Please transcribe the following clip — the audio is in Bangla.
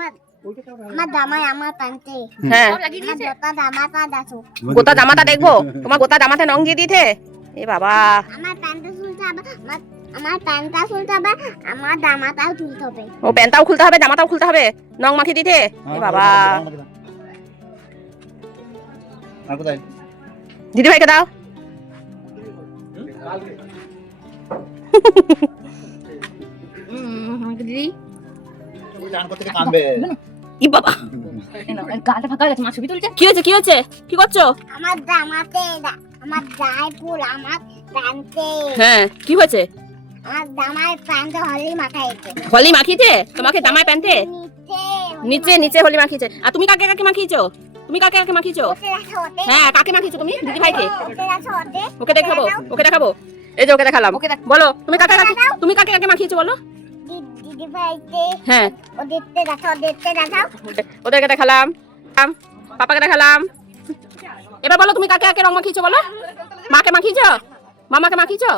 আমার জামাই আমার প্যান্টে হ্যাঁ জামাটা দেখো গোটা জামাটা দেখবো তোমার গোটা জামাতে রং দিয়ে দিতে এ বাবা আমার প্যান্টটা খুলতে হবে আমার প্যান্টটা খুলতে হবে আমার জামাটাও তুলতে হবে ও প্যান্টটাও খুলতে হবে জামাটাও খুলতে হবে রং মাখিয়ে দিতে এ বাবা আর কোথায় দিদি ভাইকে দাও দিদি চান করতে গিয়ে কাঁদবে ই বাবা গালটা ফাঁকা হয়ে গেছে, মা ছবি তুলছে। কি হয়েছে কি হয়েছে কি করছো আমার জামাতে আমার জামাই ফুল আমার প্যান্টে হ্যাঁ কি হয়েছে আমার জামাই প্যান্টে হলি মাখাইছে হোলি মাখিয়েছে তোমাকে জামাই প্যান্টে নিচে নিচে নিচে হোলি মাখিয়েছে আর তুমি কাকে কাকে মাখিয়েছো তুমি কাকে কাকে মাখিয়েছো ওতে রাখো ওতে হ্যাঁ কাকে মাখিয়েছো তুমি দিদি ভাইকে ওতে রাখো ওতে ওকে দেখাবো ওকে দেখাবো এই যে ওকে দেখালাম ওকে দেখ। বলো তুমি কাকে কাকে মাখিয়েছো বলো দিদি ভাইতে হ্যাঁ ওদেরতে দেখাও ওদেরকে দেখালাম পাপাকে দেখালাম এবার বলো তুমি কাকে কাকে রং মাখিয়েছো বলো মাকে মাখিয়েছো মামাকে মাখিয়েছো